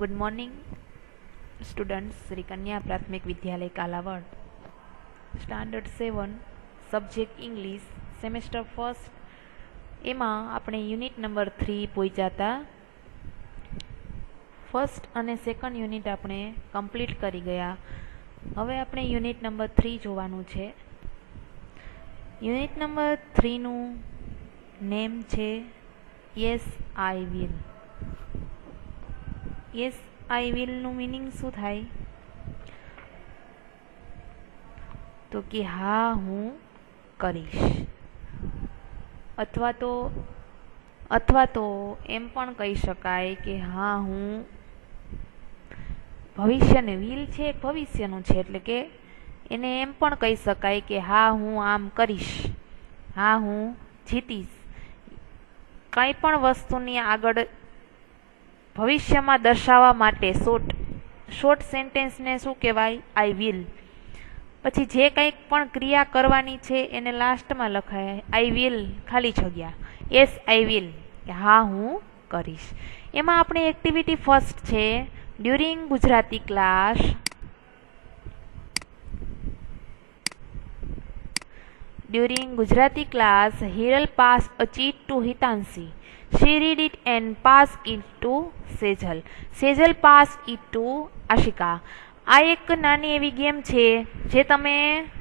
Good morning students. Shri कन्या प्राथमिक विद्यालय Kalavad, standard 7, subject English, semester first. एमा આપણે યુનિટ નંબર 3 પહોંચ્યા. ફર્સ્ટ અને સેકન્ડ યુનિટ આપણે કમ્પ્લીટ કરી ગયા. હવે આપણે યુનિટ નંબર 3 જોવાનું છે. યુનિટ નંબર 3 નું નેમ છે yes I will. Yes I will નું મીનિંગ શું થાય? તો કે હા હું કરીશ, અથવા તો એમ પણ કહી શકાય કે હા હું ભવિષ્યને વિલ છે એક ભવિષ્યનું છે, એટલે કે એને એમ પણ કહી શકાય કે હા હું આમ કરીશ, હા હું જીતીશ. કંઈ પણ વસ્તુની આગળ ભવિષ્યમાં દર્શાવવા માટે શોર્ટ સેન્ટેન્સને શું કહેવાય? I will. પછી જે કંઈક પણ ક્રિયા કરવાની છે એને લાસ્ટમાં લખાય આઈ વિલ ખાલી જગ્યા યસ આઈ વિલ, કે હા હું કરીશ. એમાં આપણે એક્ટિવિટી ફર્સ્ટ છે during Gujarati class. During Gujarati class, Hiral passed a cheat to Hitanshi. She read it and passed it to Sejal. Sejal passed it to Ashika. આ એક નાની એવી ગેમ છે જે તમે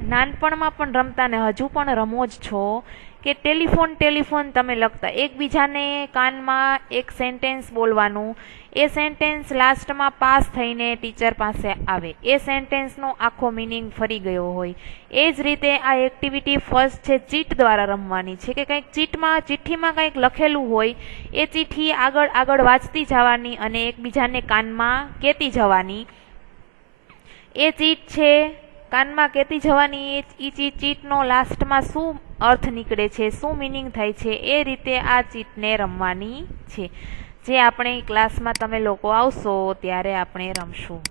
નાનપણમાં પણ રમતા ને હજુ પણ રમો જ છો, કે ટેલિફોન તમે લખતા એકબીજાને કાનમાં એક સેન્ટેન્સ બોલવાનું, એ સેન્ટેન્સ લાસ્ટમાં પાસ થઈને ટીચર પાસે આવે, એ સેન્ટેન્સનો આખો મિનિંગ ફરી ગયો હોય. એ જ રીતે આ એક્ટિવિટી ફર્સ્ટ છે ચીટ દ્વારા રમવાની છે, કે કંઈક ચિઠ્ઠીમાં કંઈક લખેલું હોય, એ ચિઠ્ઠી આગળ વાંચતી જવાની અને એકબીજાને કાનમાં કહેતી જવાની. એ ચીટ છે કાનમાં કહેતી જવાની. એ ચીટનો લાસ્ટમાં શું અર્થ નીકળે છે, શું મિનિંગ થાય છે, એ રીતે આ ચીટને રમવાની છે, જે આપણે ક્લાસમાં તમે લોકો આવશો ત્યારે આપણે રમશું.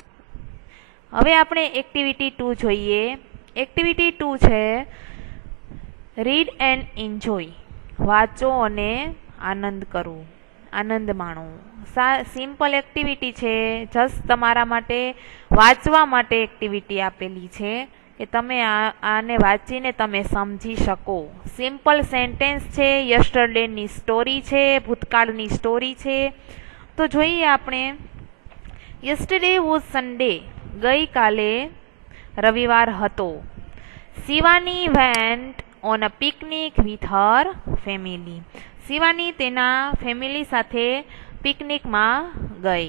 હવે આપણે એક્ટિવિટી 2 જોઈએ. એક્ટિવિટી 2 છે રીડ એન્ડ એન્જોય. વાંચો અને આનંદ કરો, આનંદ માણો. સિમ્પલ એક્ટિવિટી છે, જસ્ટ તમારા માટે વાંચવા માટે એક્ટિવિટી આપેલી છે, કે તમે આને વાંચીને તમે સમજી શકો. સિમ્પલ સેન્ટેન્સ છે, યસ્ટરડેની સ્ટોરી છે, ભૂતકાળની સ્ટોરી છે. તો જોઈએ આપણે. Yesterday was Sunday. ગઈકાલે રવિવાર હતો. Shivani went on a picnic with her family. Shivani તેના ફેમિલી સાથે પિકનિકમાં ગઈ.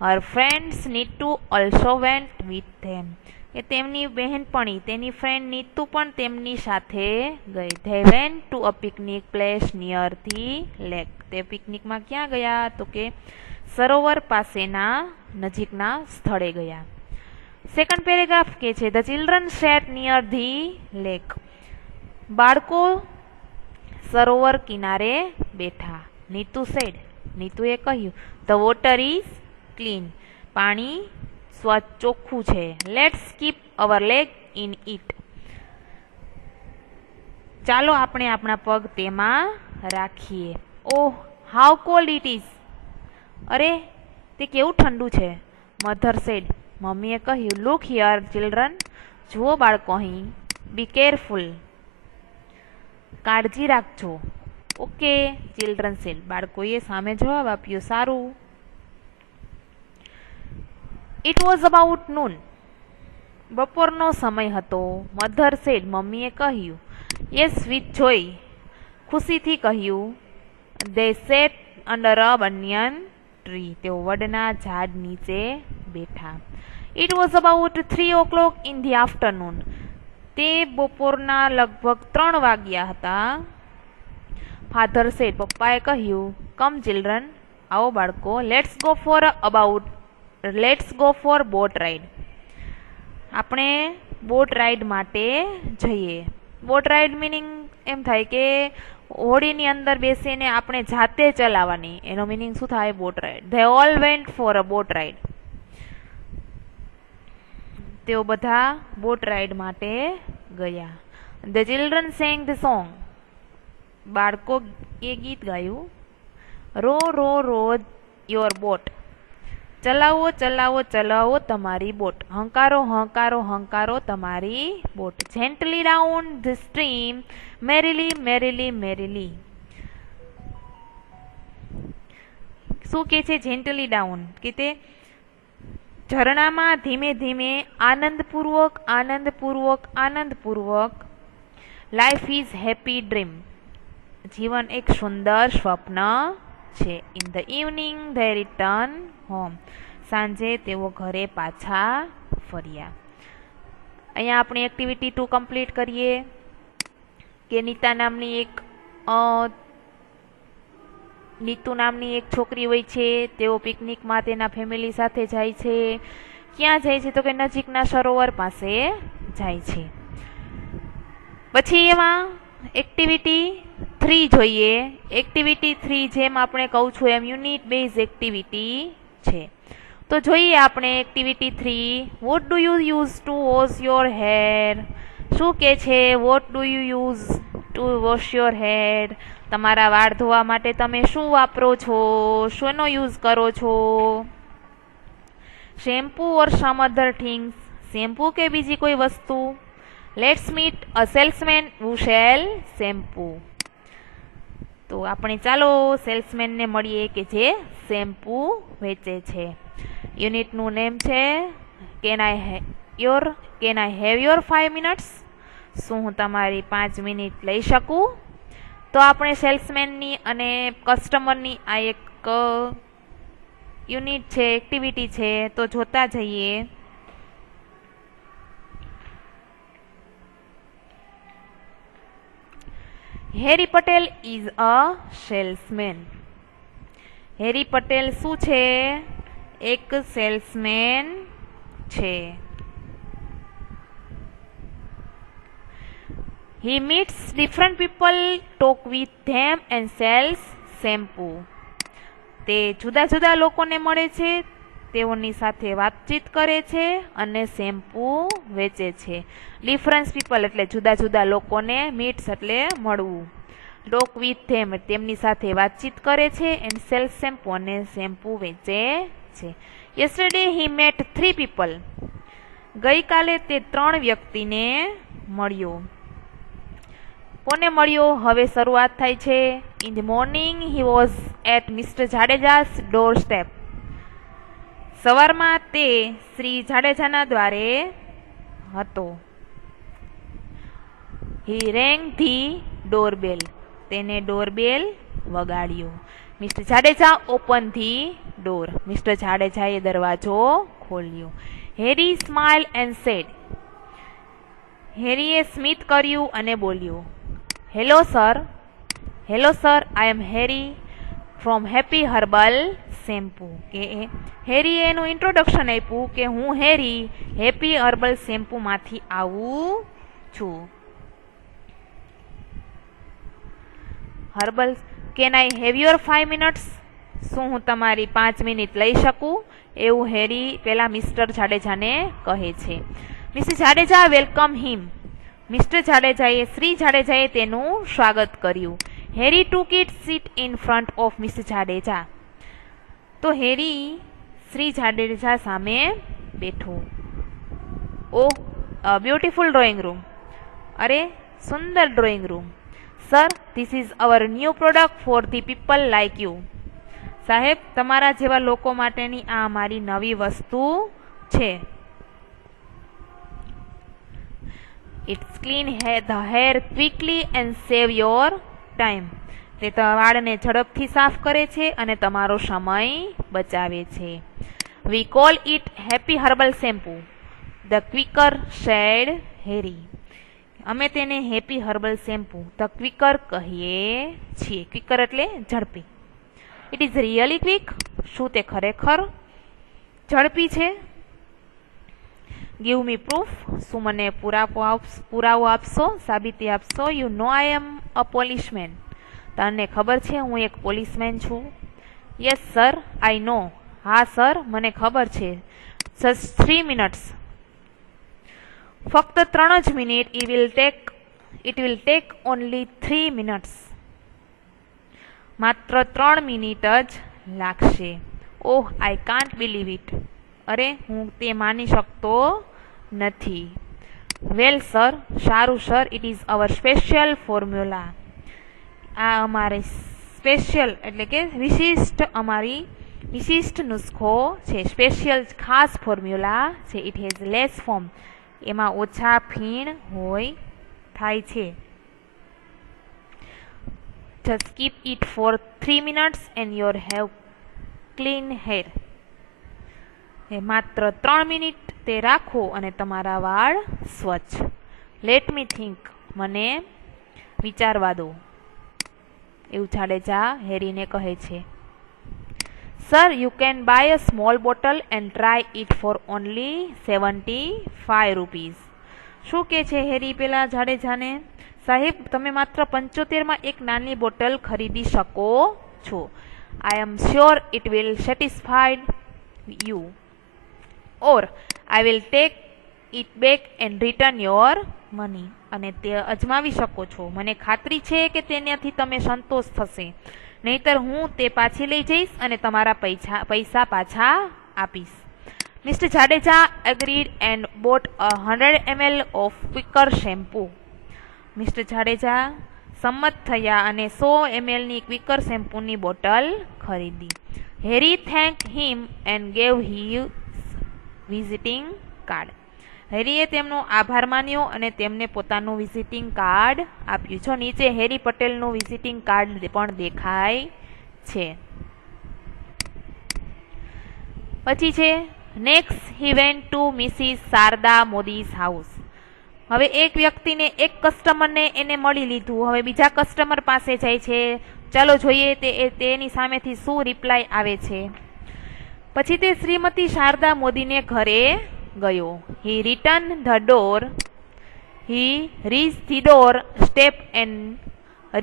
Her friends Neetu also vent with them. કે તેમની બહેનપણી, તેની ફ્રેન્ડ નીતુ પણ તેમની સાથે ગઈ. They went to a picnic place near the lake. તે પિકનિકમાં ક્યાં ગયા? તો કે સરોવર પાસેના નજીકના સ્થળે ગયા. સેકન્ડ પેરેગ્રાફ કે છે the children set near the lake. બાળકો સરોવર કિનારે બેઠા. નીતુ સેડ. નીતુએ કહ્યું ધ વોટર ઇઝ ક્લીન. પાણી ચોખ્ખું છે. Let's keep our leg in it. ચાલો આપણે આપણા પગ તેમાં રાખીએ. Oh how cold it is. અરે તે કેવું ઠંડુ છે. Mother said. મમ્મીએ કહ્યું લુક હિયર ચિલ્ડ્રન. જુઓ બાળકો અહીં. Be careful. કાળજી રાખજો. Okay children said. બાળકોએ સામે જવાબ આપ્યો સારું. It was about noon. બપોરનો સમય હતો. Mother said. મમ્મીએ કહ્યું યસ વિથ જોય. ખુશીથી કહ્યું. They sat under a banyan tree. તેઓ વડના ઝાડ નીચે બેઠા. It was about 3 o'clock in the afternoon. તે બપોરના લગભગ 3 વાગ્યા હતા. Father said. પપ્પાએ કહ્યું કમ ચિલ્ડ્રન. આવો બાળકો. Let's go for boat ride. આપણે બોટ રાઇડ માટે જઈએ. બોટ રાઇડ મિનિંગ એમ થાય કે હોડીની અંદર બેસીને આપણે જાતે ચલાવવાની. એનો મિનિંગ શું થાય? Boat ride. They all went for a boat ride. તેઓ બધા બોટ રાઇડ માટે ગયા. The children sang the song. બાળકો એ ગીત ગાયું. Row row row your boat. ચલાવો ચલાવો ચલાવો તમારી બોટ. હંકારો હંકારો હંકારો તમારી boat. Gently down the stream merrily merrily merrily. શું કે છે જેન્ટલી ડાઉન? કે તે ઝરણામાં ધીમે ધીમે આનંદપૂર્વક આનંદપૂર્વક આનંદપૂર્વક. Life is happy dream. જીવન એક સુંદર સ્વપ્ન છે. In the evening they return home. સાંજે તેઓ ઘરે પાછા ફર્યા. અહીંયા આપણે એક્ટિવિટી 2 કમ્પ્લીટ કરીએ. કે નીતા નામની એક નીતુ નામની એક છોકરી હોય છે. તેઓ પિકનિકમાં તેના ફેમિલી સાથે જાય છે. ક્યાં જાય છે? તો કે નજીકના સરોવર પાસે જાય છે. પછી એમાં એક્ટિવિટી 3 જોઈએ. એક્ટિવિટી 3 જેમ આપણે કહું છું એમ યુનિટ બેઝ એક્ટિવિટી છે. તો જોઈએ આપણે activity 3. What do you use to wash your hair? શું કે છે? What do you use to wash your hair? તમારા વાળ ધોવા માટે તમે શું વાપરો છો? શેનો યુઝ કરો છો? શેમ્પુ ઓર સમ અધર થિંગ્સ? શેમ્પુ કે બીજી કોઈ વસ્તુ? Let's meet a salesman who cell shampoo. તો આપણે ચાલો સેલ્સમેનને મળીએ કે જે શેમ્પુ વેચે છે. યુનિટનું નેમ છે can I have your 5 minutes? શું હું તમારી 5 મિનિટ લઈ શકું? તો આપણે સેલ્સમેનની અને કસ્ટમરની આ એક યુનિટ છે, એક્ટિવિટી છે. તો જોતા જઈએ. હેરી પટેલ ઇઝ અ સેલ્સમેન. હેરી પટેલ શું છે? એક સેલ્સમેન છે. He meets different people, talk with them and sells shampoo. તે જુદા જુદા લોકોને મળે છે, તેઓની સાથે વાતચીત કરે છે અને શેમ્પુ વેચે છે. ડિફરન્સ પીપલ એટલે જુદા જુદા લોકોને, મીટ્સ એટલે મળવું, ટોક વિથ ધેમ તેમની સાથે વાતચીત કરે છે, એન્ડ સેલ્સ શેમ્પુ અને શેમ્પુ વેચે છે. યસ્ટરડે હી મેટ 3 પીપલ. ગઈકાલે તે 3 વ્યક્તિને મળ્યો. કોને મળ્યો? હવે શરૂઆત થાય છે. In the morning he was at mister Jadeja's door step. સવારમાં તે શ્રી જાડેજાના દ્વારે હતો. He rang the doorbell. તેને ડોરબેલ વગાડ્યો. Mister Jadeja open the door. Mister જાડેજાએ દરવાજો ખોલ્યો. Harry smile and said. હેરીએ સ્મિત કર્યું અને બોલ્યો, hello sir. Hello sir, I am Harry from happy herbal shampoo. કે હેરીએ એનું ઇન્ટ્રોડક્શન આપ્યું કે હું હેરી હેપી હર્બલ શેમ્પુમાંથી આવું છું. Herbal. Can I have your 5 minutes? શું હું તમારી 5 મિનિટ લઈ શકું? એવું હેરી પેલા મિસ્ટર જાડેજાને કહે છે. Mister Jadeja welcome him. Mister જાડેજાએ શ્રી જાડેજાએ તેનું સ્વાગત કર્યું. Harry took it seat in front of mister Jadeja. તો હેરી શ્રી જાડેજા સામે બેઠો. Oh, beautiful drawing room. અરે, સુંદર drawing room. Sir, this is our new product for the people like you. સાહેબ, તમારા જેવા લોકો માટેની આ અમારી નવી વસ્તુ છે. It's clean the hair quickly and save your time. તે વાળને ઝડપથી સાફ કરે છે અને તમારો સમય બચાવે છે. We call it happy herbal shampoo the quicker shed Harry. અમે તેને happy herbal shampoo the quicker કહીએ છીએ. ક્વિકર એટલે ઝડપી. It is really quick. શું તે ખરેખર ઝડપી છે? Give me proof. શું મને પુરાવો આપશો, સાબિતી આપશો? You know I am a policeman. તને ખબર છે હું એક પોલીસમેન છું. Yes sir, I know. હા સર, મને ખબર છે. Just 3 minutes. ફક્ત 3 જ minute. It will take only 3 minutes. માત્ર 3 મિનિટ જ લાગશે. ઓહ આઈ કાન્ટ બિલીવ ઇટ. અરે હું તે માની શકતો નથી. વેલ સર, સારું sir, it is our special formula. આ અમારે સ્પેશિયલ એટલે કે અમારી વિશિષ્ટ નુસ્ખો છે. સ્પેશિયલ ખાસ ફોર્મ્યુલા છે. It has less foam. એમાં ઓછા ફીણ થાય છે. Just keep it for 3 minutes and you'll have clean hair. માત્ર 3 મિનિટ તે રાખો અને તમારા વાળ સ્વચ્છ. Let me think. મને વિચારવા દો. એવું જાડેજા હેરીને કહે છે. Sir, you can by a small bottle and try it four only 75 rupees. શું કે છે હેરી પેલા જાડેજાને? સાહેબ, તમે માત્ર 75 એક નાની બોટલ ખરીદી શકો છો. I am sure it will satisfied you, or I will take it back and return your money. અને તે અજમાવી શકો છો. મને ખાતરી છે કે તેનાથી તમે સંતોષ થશે. નહીતર હું તે પાછી લઈ જઈશ અને તમારા પૈસા પાછા આપીશ. Mister Jadeja agreed and bought 100 ml of quicker shampoo. Mister Jadeja સંમત થયા અને 100 ml ની ક્વિકર શેમ્પૂની બોટલ ખરીદી. Harry thank him and gave his visiting card. હેરીએ તેમનો આભાર માન્યો અને તેમને પોતાનું વિઝિટિંગ કાર્ડ આપ્યું. જો નીચે હેરી પટેલનું વિઝિટિંગ કાર્ડ પણ દેખાય છે. પછી છે next he went to Mrs Sharda Modi's house. હવે એક વ્યક્તિને એક કસ્ટમરને એને મળી લીધું. હવે બીજા કસ્ટમર પાસે જાય છે. ચાલો જોઈએ તેની સામેથી શું રિપ્લાય આવે છે. પછી તે શ્રીમતી શારદા મોદીને ઘરે ગયો. He return the door. He reach the door step and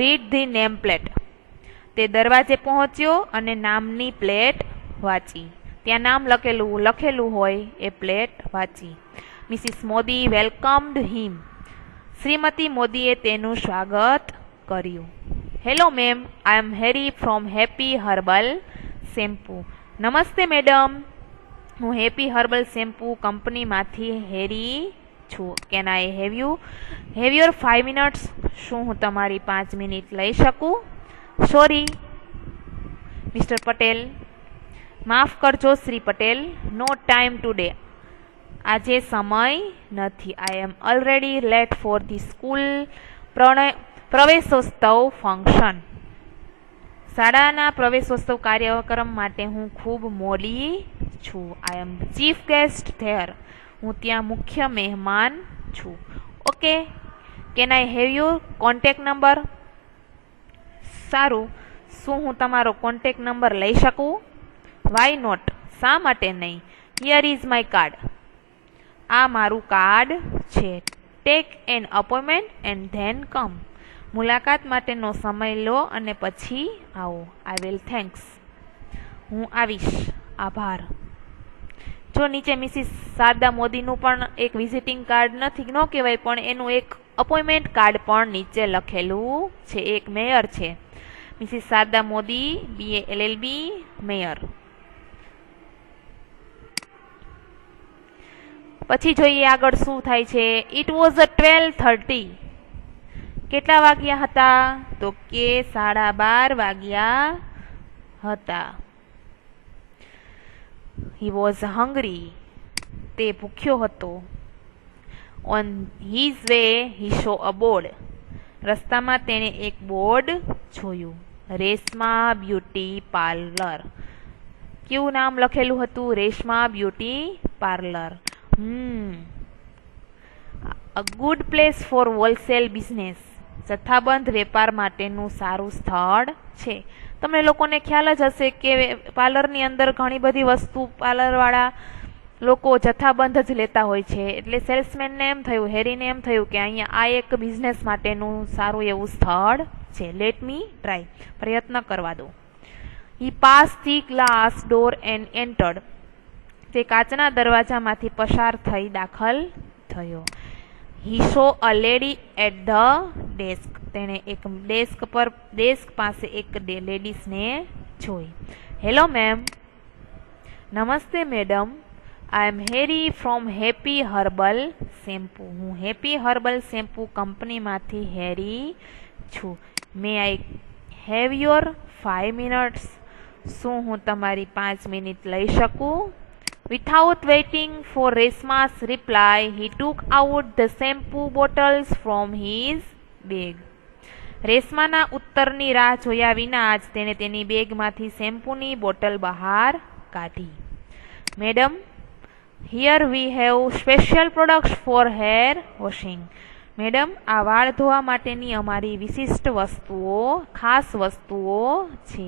read the name plate. તે દરવાજે પહોંચ્યો અને નામની પ્લેટ વાંચી. ત્યાં નામ લખેલું હોય એ પ્લેટ વાંચી. Missus Modi welcomed him. Shrimati મોદીએ તેનું સ્વાગત કર્યું. Hello ma'am, I am Harry from happy herbal shampoo. નમસ્તે મેડમ, હું હેપી હર્બલ શેમ્પૂ કંપનીમાંથી હેરી છું. Can I have your 5 minutes? શું હું તમારી 5 મિનિટ લઈ શકું? Sorry mister Patel. માફ કરજો Shri Patel. No time today. આજે સમય નથી. I am already late for the school પ્રવેશોત્સવ ફંક્શન. શાળાના પ્રવેશોત્સવ કાર્યક્રમ માટે હું ખૂબ મોડી છું. I am chief guest there. હું ત્યાં મુખ્ય મહેમાન છું. Okay, can I have your contact number? સારું, શું હું તમારો કોન્ટેક્ટ નંબર લઈ શકું? Why not? શા માટે નહીં? Here is my card. આ મારું કાર્ડ છે. Take an appointment and then come. મુલાકાત માટેનો સમય લો અને પછી આવો. I will thanks. હું આવીશ. આભાર. જો નીચે મિસિસ શારદા મોદીનું પણ એક વિઝિટિંગ કાર્ડ નથી, ન કહેવાય, પણ એનું એક અપોઇન્ટમેન્ટ કાર્ડ પણ નીચે લખેલું છે. એક મેયર છે, Mrs Sharda Modi, BA LLB, mayor. પછી જોઈએ આગળ શું થાય છે. It was 12:30. કેટલા વાગ્યા હતા? તો કે 12:30 વાગ્યા હતા. He was hungry. તે ભૂખ્યો હતો. On his way he saw a board. રસ્તામાં તેણે એક બોર્ડ જોયું. Reshma beauty parlour. કેવું નામ લખેલું હતું? Reshma beauty parlour. A good place for wholesale business. જથ્થાબંધ વેપાર માટેનું સારું સ્થળ છે. તમને લોકોને ખ્યાલ જ હશે કે પાર્લરની અંદર ઘણી બધી વસ્તુ પાર્લરવાળા લોકો જથ્થાબંધ જ લેતા હોય છે. એટલે સેલ્સમેનને એમ થયું, હેરીને એમ થયું કે અહીંયા આ એક બિઝનેસ માટેનું સારું એવું સ્થળ છે. Let me try. પ્રયત્ન કરવા દો. He pass the glass door and entered. તે કાચના દરવાજામાંથી પસાર થઈ દાખલ થયો. He saw a lady at the desk. તેણે એક ડેસ્ક પાસે એક લેડીઝને જોઈ. Hello ma'am. નમસ્તે madam, I am Harry from happy herbal shampoo. હું હેપી હર્બલ શેમ્પૂ કંપનીમાંથી હેરી છું. May I have your 5 minutes? શું હું તમારી 5 મિનિટ લઈ શકું? Without waiting for Reshma's reply, he took out the shampoo bottles from his bag. રેશમાના ઉત્તરની રાહ જોયા વિના જ તેણે તેની બેગમાંથી શેમ્પૂની બોટલ બહાર કાઢી. Madam, here we have special products for hair washing. Madam, આ વાળ ધોવા માટેની અમારી વિશિષ્ટ વસ્તુઓ, ખાસ વસ્તુઓ છે.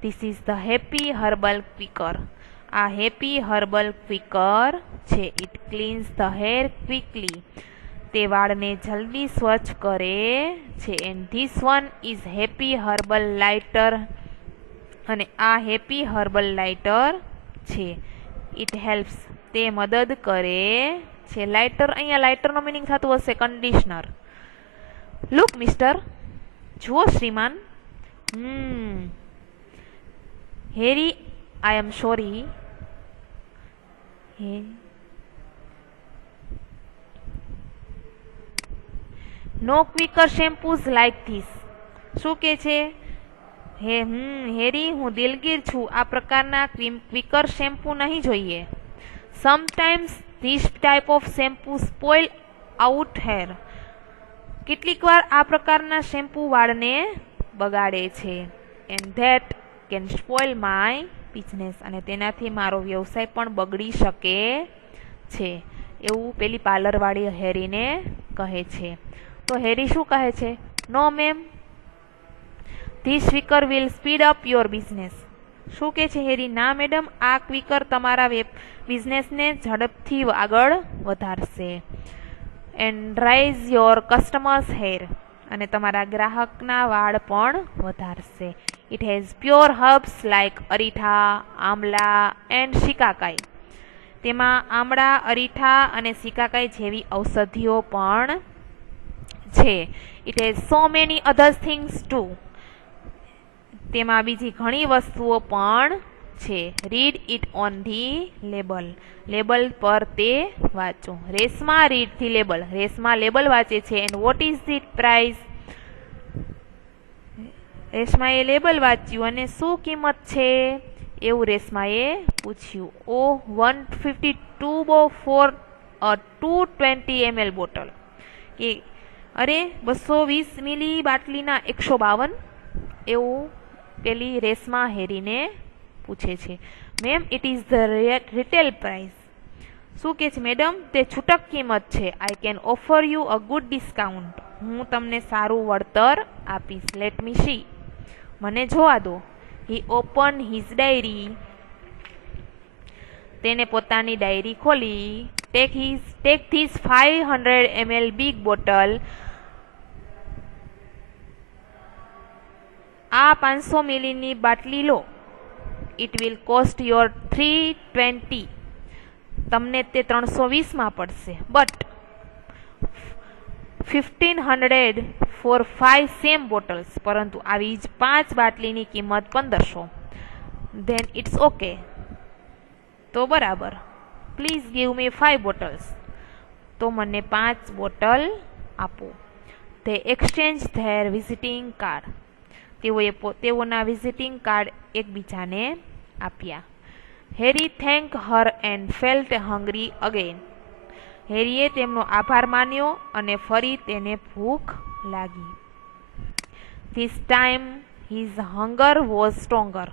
This is the happy herbal quicker. આ હેપી હર્બલ ક્વિકર છે. It cleanse the hair quickly. તે વાળને જલ્દી સ્વચ્છ કરે છે. And this one is happy herbal lighter. અને આ હેપી હર્બલ લાઇટર છે. It helps. તે મદદ કરે છે. લાઇટર, અહીંયા લાઇટરનો મિનિંગ થતું હશે કન્ડિશનર. લુક મિસ્ટર, જુઓ શ્રીમાન. Harry, I am sorry. No quicker shampoos like this. શું કે છે? હેરી, હું દિલગીર છું. આ પ્રકારના ક્વિકર શેમ્પૂ નહીં જોઈએ. Sometimes this type of shampoo spoil out hair. કેટલીક વાર આ પ્રકારના શેમ્પૂ વાળને બગાડે છે. And that can spoil my business. અને તેનાથી મારો વ્યવસાય પણ બગડી શકે છે. એવું પેલી પાર્લરવાળી હેરીને કહે છે. તો હેરી શું કહે છે? No ma'am, this quicker will speed up your business. શું કે છે હેરી? ના મેડમ, આ ક્વિકર તમારા બિઝનેસને ઝડપથી આગળ વધારશે. And rise your customers hair. અને તમારા ગ્રાહકના વાળ પણ વધારશે. It has pure herbs like aritha, amla and shikakai. તેમાં આમળા, અરીઠા અને શિકાકાઈ જેવી ઔષધિઓ પણ છે. It has so many other things too. તેમાં બીજી ઘણી વસ્તુઓ પણ છે. Read it on the label. Label પર તે વાંચો. Reshma read the label. Reshma label વાંચે છે. And what is the price? રેશમાએ લેબલ વાંચ્યું અને શું કિંમત છે એવું રેશમાએ પૂછ્યું. ઓહ, 152 ફોર અ 220 ml બોટલ. કે અરે, 220 મિલી બાટલીના 152? એવું પેલી રેશમા હેરીને પૂછે છે. Ma'am, it is the retail price. શું કે છે મેડમ? તે છૂટક કિંમત છે. I can offer you a good discount. હું તમને સારું વળતર આપીશ. Let me see. મને જોવા દો. He open his diary. તેને પોતાની ડાયરી ખોલી. Take this 500 ml big bottle. આ 500 મિલીની બાટલી લો. It will cost your 320. તમને તે 320માં પડશે. But 1500 for 5 same bottles. પરંતુ આવી જ 5 બાટલીની કિંમત 1500. Then it's okay. તો બરાબર. Please give me 5 bottles. તો મને 5 બોટલ આપો. તે એક્સચેન્જ ધેર વિઝિટિંગ કાર્ડ. તેઓના વિઝિટિંગ કાર્ડ એકબીજાને આપ્યા. Harry thank her and felt hungry again. હેરીએ તેમનો આભાર માન્યો અને ફરી તેને ભૂખ લાગી. This time his hunger was stronger.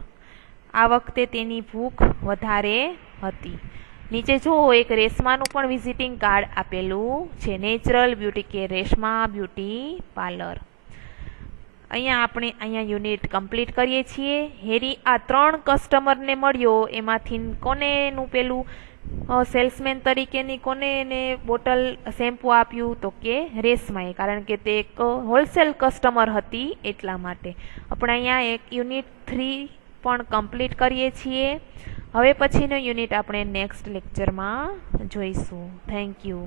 આ વખતે તેની ભૂખ વધારે હતી. નીચે જુઓ, એક રેશમાનું પણ વિઝિટિંગ કાર્ડ આપેલું છે. Natural beauty care, Reshma beauty parlour. અહીંયા યુનિટ કમ્પ્લીટ કરીએ છીએ. હેરી આ 3 કસ્ટમરને મળ્યો. એમાંથી કોનેનું પેલું સેલ્સમેન તરીકેની કોને એને બોટલ શેમ્પૂ આપ્યું? તો કે રેશમાએ. કારણ કે તે એક હોલસેલ કસ્ટમર હતી એટલા માટે. આપણે અહીંયા એક યુનિટ 3 પણ કમ્પ્લીટ કરીએ છીએ. હવે પછીનો યુનિટ આપણે નેક્સ્ટ લેક્ચરમાં જોઈશું. Thank you.